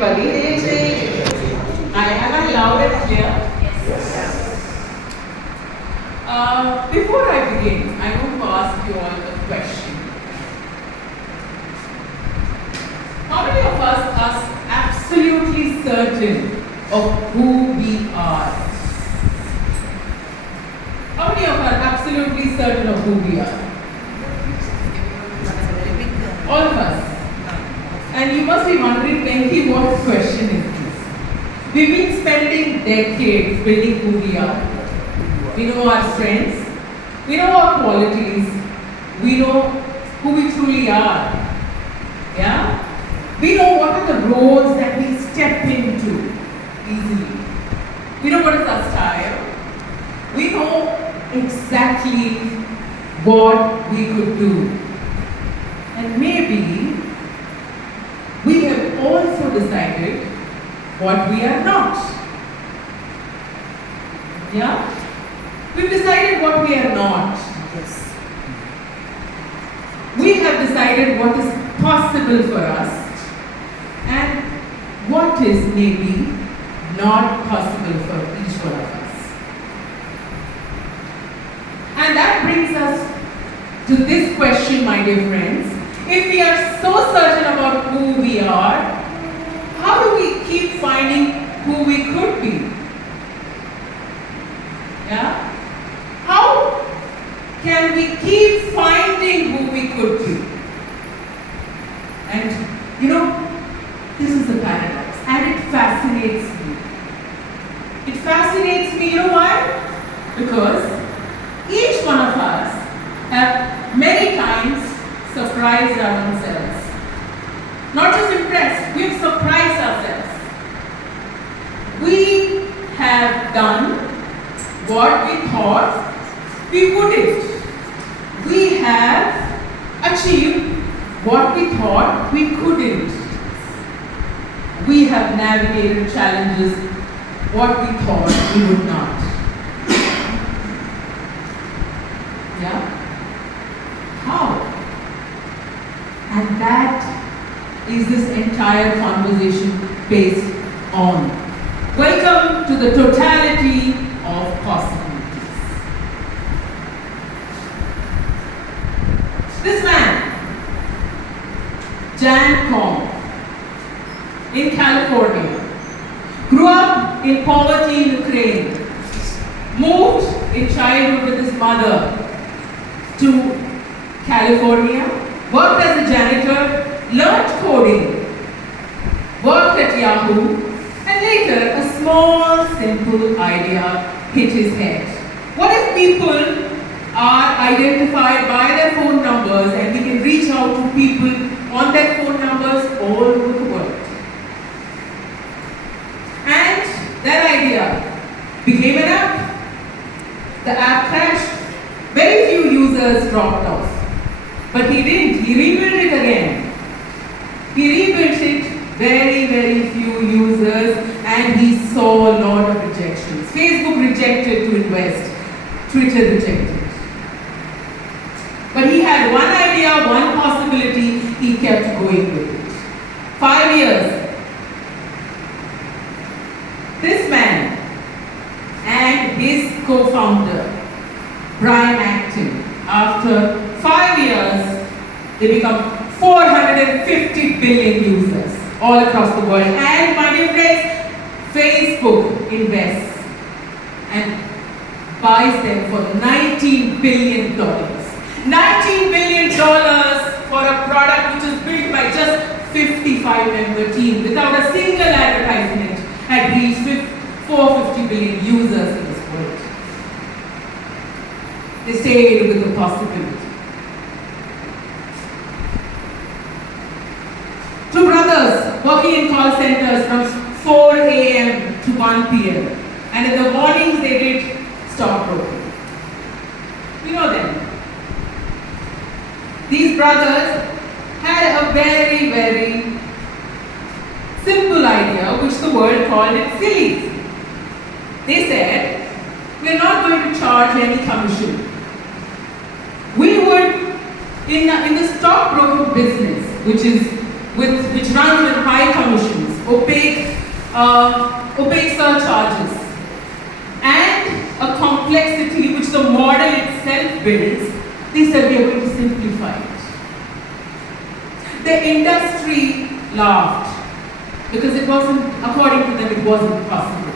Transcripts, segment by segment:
everybody. Am I loud and clear? Before I begin, I want to ask you all a question. How many of us are absolutely certain of who we are? How many of us are absolutely certain of who we are? All of us. And you must be wondering, Venki, what question is this? We've been spending decades building who we are. We know our strengths, we know our qualities, we know who we truly are. Yeah? We know what are the roads that we step into easily. We know what is our style. We know exactly what we could do. And maybe we have also decided what we are not. Yeah? We've decided what we are not. Yes. We have decided what is possible for us and what is maybe not possible for each one of us. And that brings us to this question, my dear friends. If we are so certain about who we are, how do we keep finding who we could be? Yeah? How can we keep finding who we could be? And this is a paradox, and it fascinates me. It fascinates me, you know why? Because each one of us have many times surprised our own selves. Not just impressed, we've surprised ourselves. We have done what we thought we wouldn't. We have achieved what we thought we couldn't. We have navigated challenges what we thought we would not. Yeah? How? And that is this entire conversation based on. Welcome to the Totality of Possibilities. This man, Jan Kong, in California, grew up in poverty in Ukraine, moved in childhood with his mother to California, worked as a janitor, learned coding, worked at Yahoo, and later a small, simple idea hit his head. What if people are identified by their phone numbers and we can reach out to people on their phone numbers all over the world? And that idea became an app. The app crashed. Very few users dropped off. But he didn't. He rebuilt it again. He rebuilt it, very, very few users, and he saw a lot of rejections. Facebook rejected to invest. Twitter rejected. But he had one idea, one possibility, he kept going with it. 5 years. This man and his co-founder, Brian Acton, after 5 years, they become 450 billion users all across the world. And my dear friends, Facebook invests and buys them for $19 billion. $19 billion for a product which is built by just 55-member team without a single advertisement had reached 450 billion users in this world. They stayed with the possibility. Two brothers working in call centers from 4 a.m. to 1 p.m. And in the mornings they did stockbroking. You know them. These brothers had a very, very simple idea which the world called it silly. They said, we're not going to charge any commission. We would, in the stockbroking business, which runs with high commissions, opaque opaque surcharges, and a complexity which the model itself builds, they said we are going to simplify it. The industry laughed because it wasn't, according to them, it wasn't possible.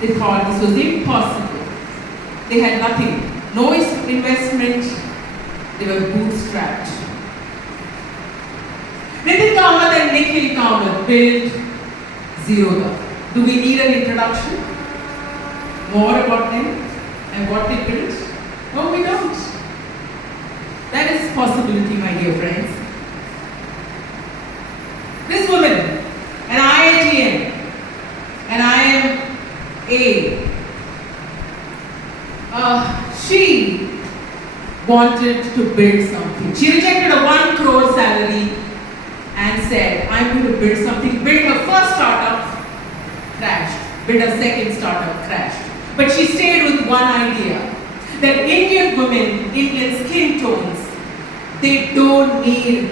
They thought this was impossible. They had nothing, no investment, they were bootstrapped. Nitin Kamath and Nikhil Kamath built Zerodha. Do we need an introduction? More about them and what they built? No, we don't. That is possibility, my dear friends. This woman, an IITian, and I am A. She wanted to build something. She rejected a 1 crore salary and said, I'm going to build something. Built her first startup, crashed. Built her second startup, crashed. But she stayed with one idea, that Indian women, Indian skin tones, they don't need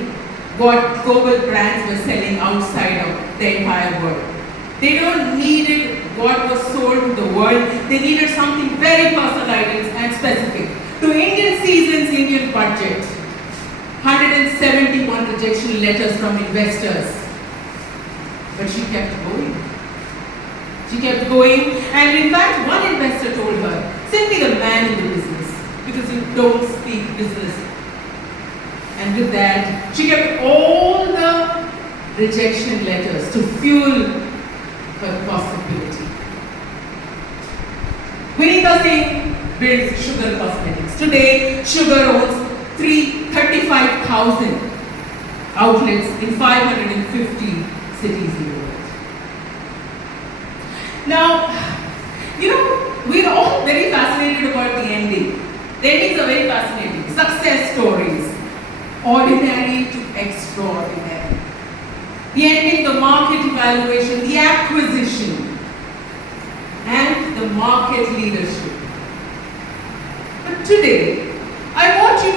what global brands were selling outside of the entire world. They don't need what was sold to the world. They needed something very personalized and specific. To Indian seasons, Indian budget, 171 rejection letters from investors. But she kept going. She kept going, and in fact, one investor told her, send me the man in the business, because you don't speak business. And with that, she kept all the rejection letters to fuel her possibility. Vinita Singh built Sugar Cosmetics. Today, Sugar owns 35,000 outlets in 550 cities in the world. Now, we're all very fascinated about the ending. The endings are very fascinating. Success stories, ordinary to extraordinary. The ending, the market evaluation, the acquisition, and the market leadership. But today, I want to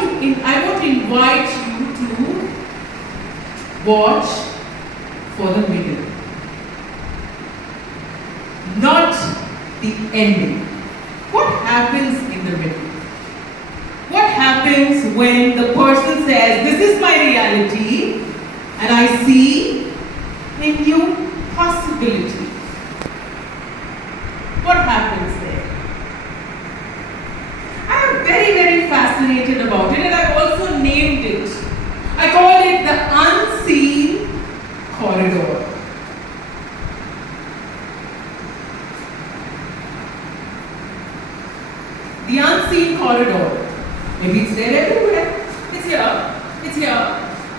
invite you to watch for the middle. Not the ending. What happens in the middle? What happens when the person says, this is my reality, and I see a new possibility? What happens there? I am very, very fascinated about it, and I also named it. I call it the unseen corridor. The unseen corridor. Maybe it's there everywhere. It's here. It's here.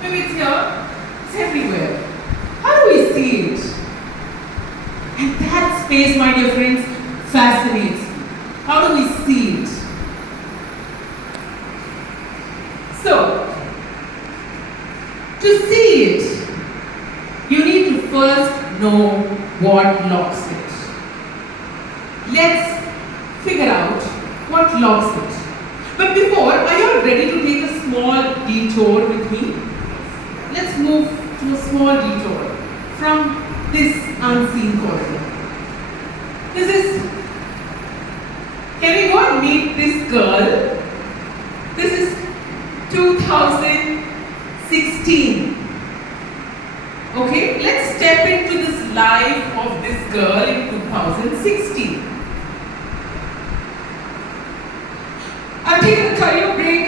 Maybe it's here. It's everywhere. How do we see it? And that space, my dear friends, fascinates me. How do we see it? So, to see it, you need to first know what locks it. Let's figure out what locks it. But before, are you all ready to take a small detour with me? Let's move to a small detour from this unseen corridor. Can we go and meet this girl? This is 2016. Okay, let's step into this life of this girl in 2016. I'm taking a career break.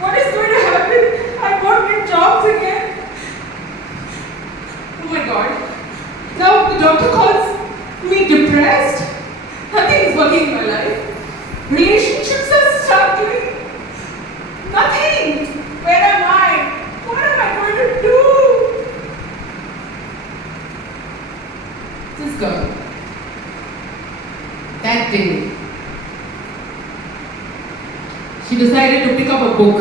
What is going to happen? I won't get jobs again. Oh my God. Now the doctor calls me depressed. Nothing is working in my life. Relationships are struggling. Nothing. Where am I? What am I going to do? This girl, that day, she decided to pick up a book.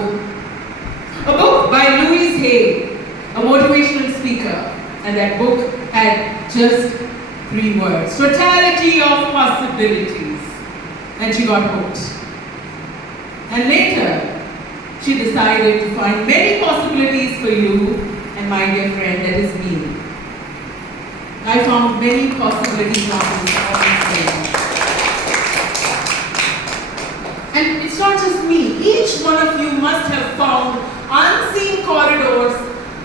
A book by Louise Hay, a motivational speaker. And that book had just 3 words. Totality of Possibilities. And she got hooked. And later, she decided to find many possibilities for you and my dear friend, that is me. I found many possibilities on this stage. And it's not just me. Each one of you must have found unseen corridors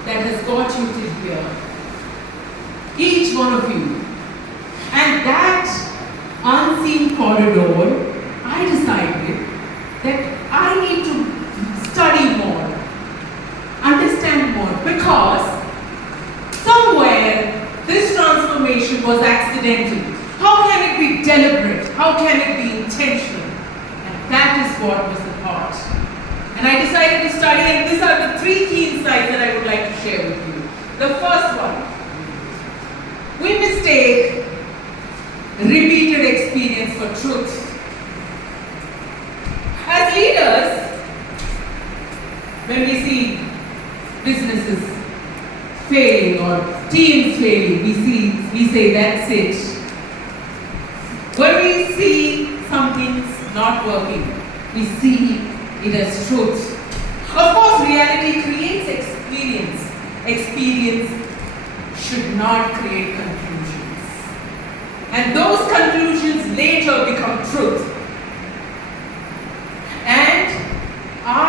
that has got you to here. Each one of you. And that unseen corridor, I decided that I need to study more, understand more, because somewhere this transformation was accidental. How can it be deliberate? How can it be intentional? And that is what was the part. And I decided to study, and these are the 3 key insights that I would like to share with you. The first one, we mistake repeated experience for truth. As leaders, when we see businesses failing or teams failing, we say that's it. When we see something's not working, we see it as truth. Of course, reality creates experience. Experience should not create conclusions. And those conclusions later become truth. And I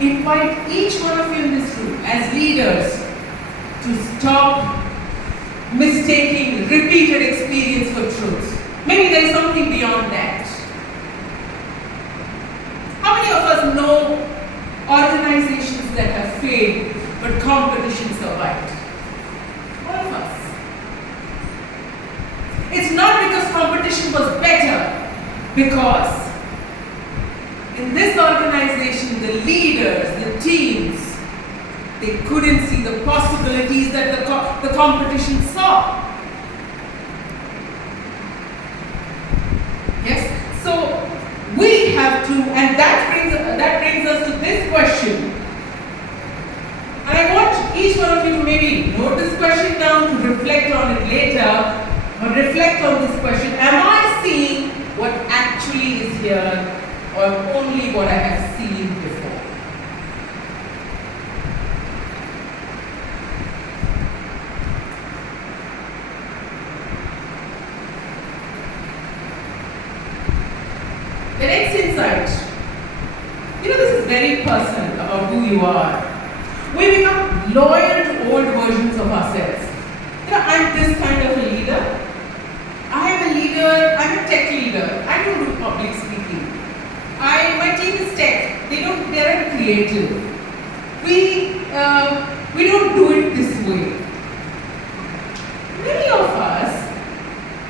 invite each one of you in this room as leaders to stop mistaking repeated experience for truth. Maybe there is something beyond that. How many of us know organizations that have failed but competition survived? All of us. It's not because competition was better, because in this organization, the leaders, the teams, they couldn't see the possibilities that the competition saw. Yes? So we have to, and that brings us to this question. And I want each one of you to maybe note this question down, to reflect on it later, or reflect on this question. Am I seeing what actually is here, or only what I have seen before? The next insight, this is very personal about who you are. We become loyal to old versions of ourselves. I'm this kind of a leader. I am a leader, I'm a tech leader. I don't do public speaking. My team is tech. They're creative. We don't do it this way. Many of us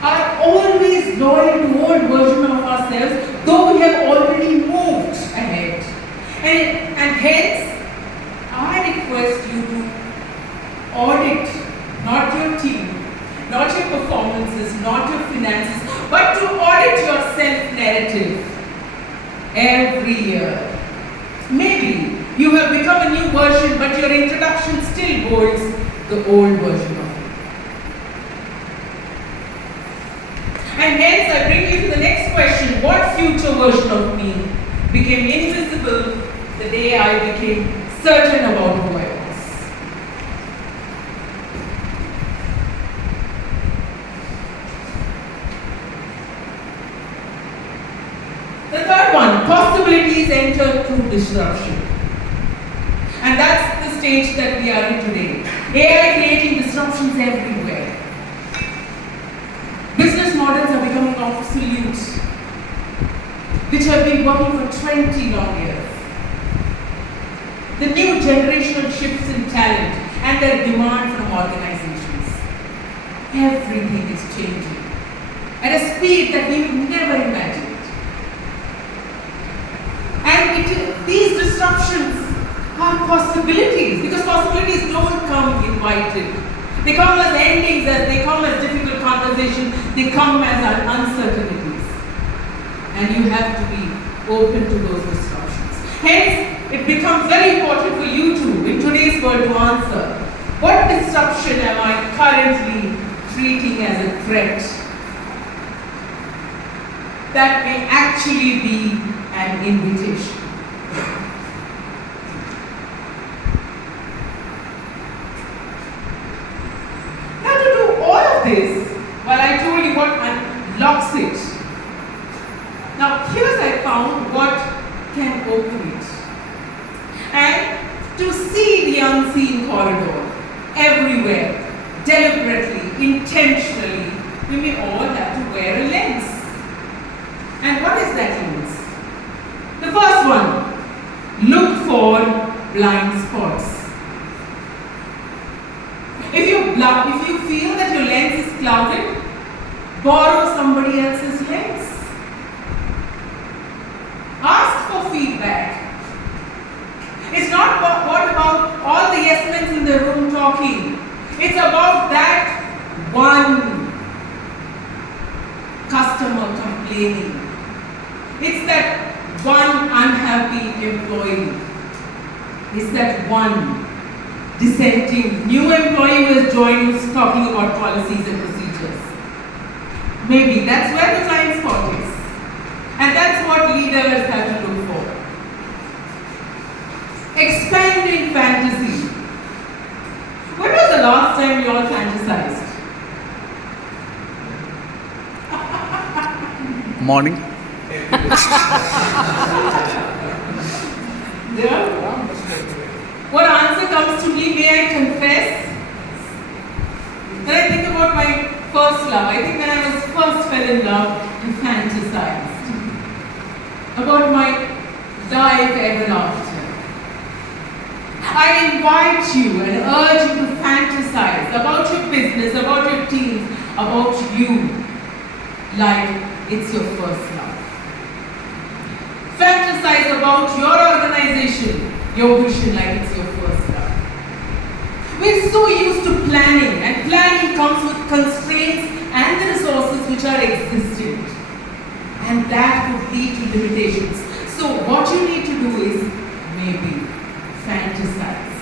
are always loyal to old version of ourselves, though we have already moved ahead. And hence, I request you to audit not your team, not your performances, not your finances, but to audit your self-narrative every year. Maybe you have become a new version, but your introduction still holds the old version of you. And hence I bring you to the next question. What future version of me became invisible the day I became certain about who I was? The third one, possibilities enter through disruption. And that's the stage that we are in today. AI creating disruptions everywhere. Business models are becoming obsolete, which have been working for 20 long years. The new generational shifts in talent and their demand from organizations. Everything is changing at a speed that we would never imagined. And these disruptions are possibilities, because possibilities don't come invited. They come as endings, they come as difficult conversations, they come as uncertainties. And you have to be open to those disruptions. Hence, it becomes very important for you to, in today's world, to answer, what disruption am I currently treating as a threat that may actually be an invitation? Now, to do all of this, to see the unseen corridor everywhere, deliberately, intentionally, we may all have to wear a lens. And what is that lens? The first one, look for blind spots. If you feel that your lens is clouded, borrow somebody else's lens. Ask for feedback. It's not what about all the yes men in the room talking. It's about that one customer complaining. It's that one unhappy employee. It's that one dissenting new employee who has joined who's talking about policies and procedures. Maybe that's where the blind spot is. And that's what leaders have to look for. Expanding fantasy. When was the last time you all fantasized? Morning. Yeah. What answer comes to me, may I confess? When I think about my first love, I think when I was first fell in love, I fantasized about my life ever after. I invite you and urge you to fantasize about your business, about your teams, about you, like it's your first love. Fantasize about your organization, your vision, like it's your first love. We're so used to planning, and planning comes with constraints and the resources which are existent. And that could lead to limitations. So what you need to do is maybe fantasize.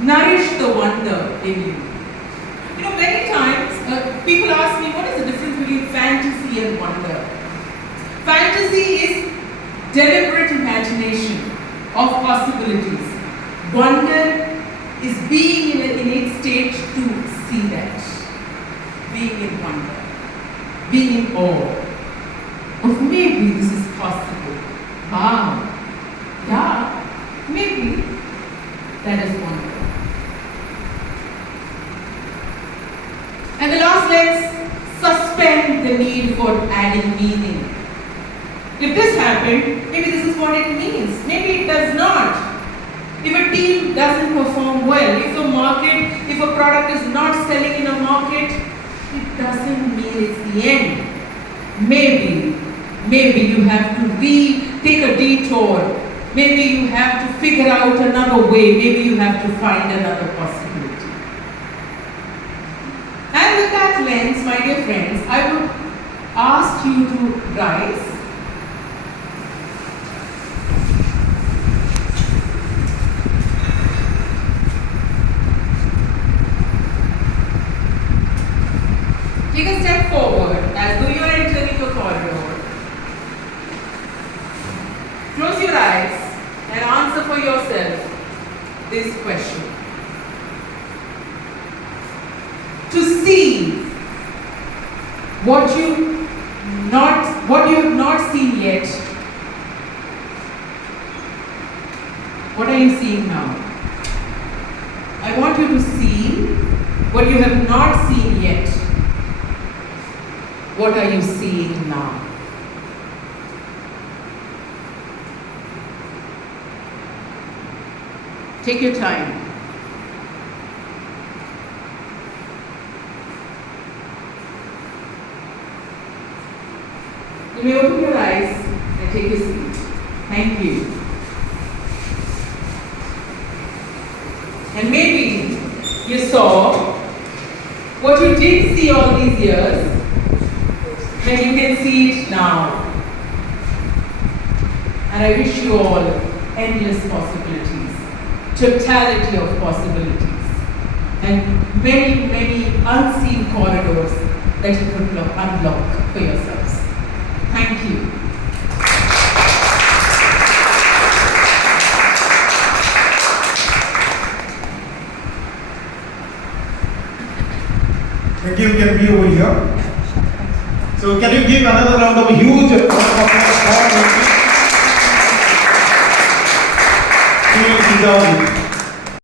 Nourish the wonder in you. You know, many times people ask me, what is the difference between fantasy and wonder? Fantasy is deliberate imagination of possibilities. Wonder is being in an innate state to see that. Being in wonder. Being in awe. Of maybe this is possible. Wow. Yeah. Maybe that is wonder. And the last, let's suspend the need for adding meaning. If this happened, maybe this is what it means. Maybe it does not. If a team doesn't perform well, if a product is not selling in a market, it doesn't mean it's the end. Maybe you have to take a detour. Maybe you have to figure out another way. Maybe you have to find another possibility. And with that lens, my dear friends, I would ask you to rise. Take a step forward as though you are entering a corridor. Close your eyes and answer for yourself this question. To see what you have not seen yet. What are you seeing now? I want you to see what you have not seen yet. What are you seeing now? Take your time. You may open your eyes and take a seat. Thank you. And maybe you saw what you did see all these years, and you can see it now. And I wish you all endless possibilities, totality of possibilities, and many, many unseen corridors that you could unlock for yourselves. Thank you. Thank you. Can be over here. So can you give another round of huge applause for sit down with